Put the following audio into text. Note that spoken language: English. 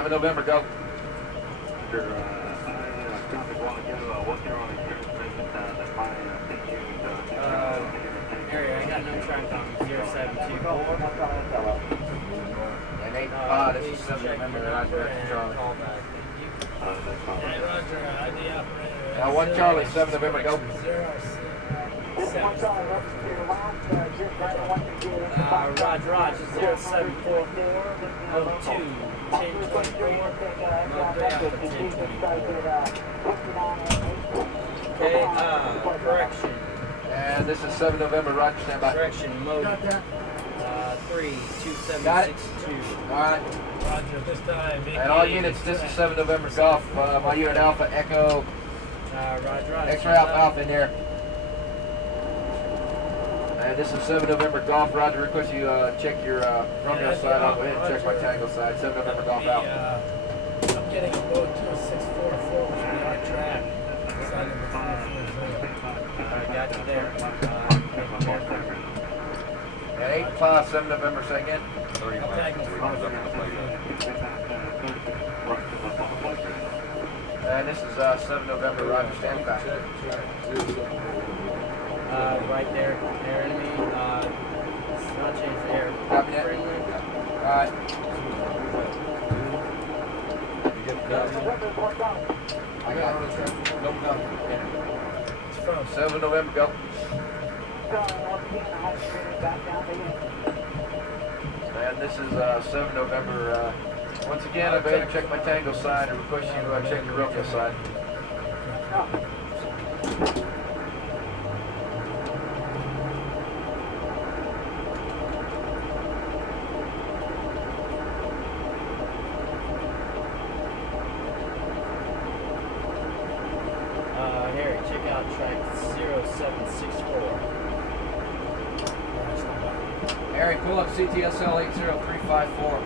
7 November, go. Area, I got no track on 0724. And 8, this is 7 November, Roger, Charlie. Hey, Roger, ID operator. 1 Charlie, 7 November, go. Roger, 0744 02 1024. Okay, correction. And this is 7 November, Roger, stand by. Correction, mode 32762. Got it? Alright. Roger, this time. And all units, this is 7 November Golf. My unit Alpha, Echo, Roger. X-ray Alpha in there. And this is 7 November Golf. Roger, request you check your Romeo side. I'll go ahead and check my Tango side. 7 November Golf Alpha. I'm getting a mode 2644 with our track. Side of the 540. I got you there. And 8 7 November, say again. And this is 7 November, Roger, stand by. Right there, air enemy. Not change the air. Copy that. Friendly. Alright. I got it. Nope, nothing. Yeah. 7 November, go. And this is 7 November. Once again, I better check my Tango side and request you check your Romeo side. Harry, check out track 0764. Harry, pull up CTSL 80354.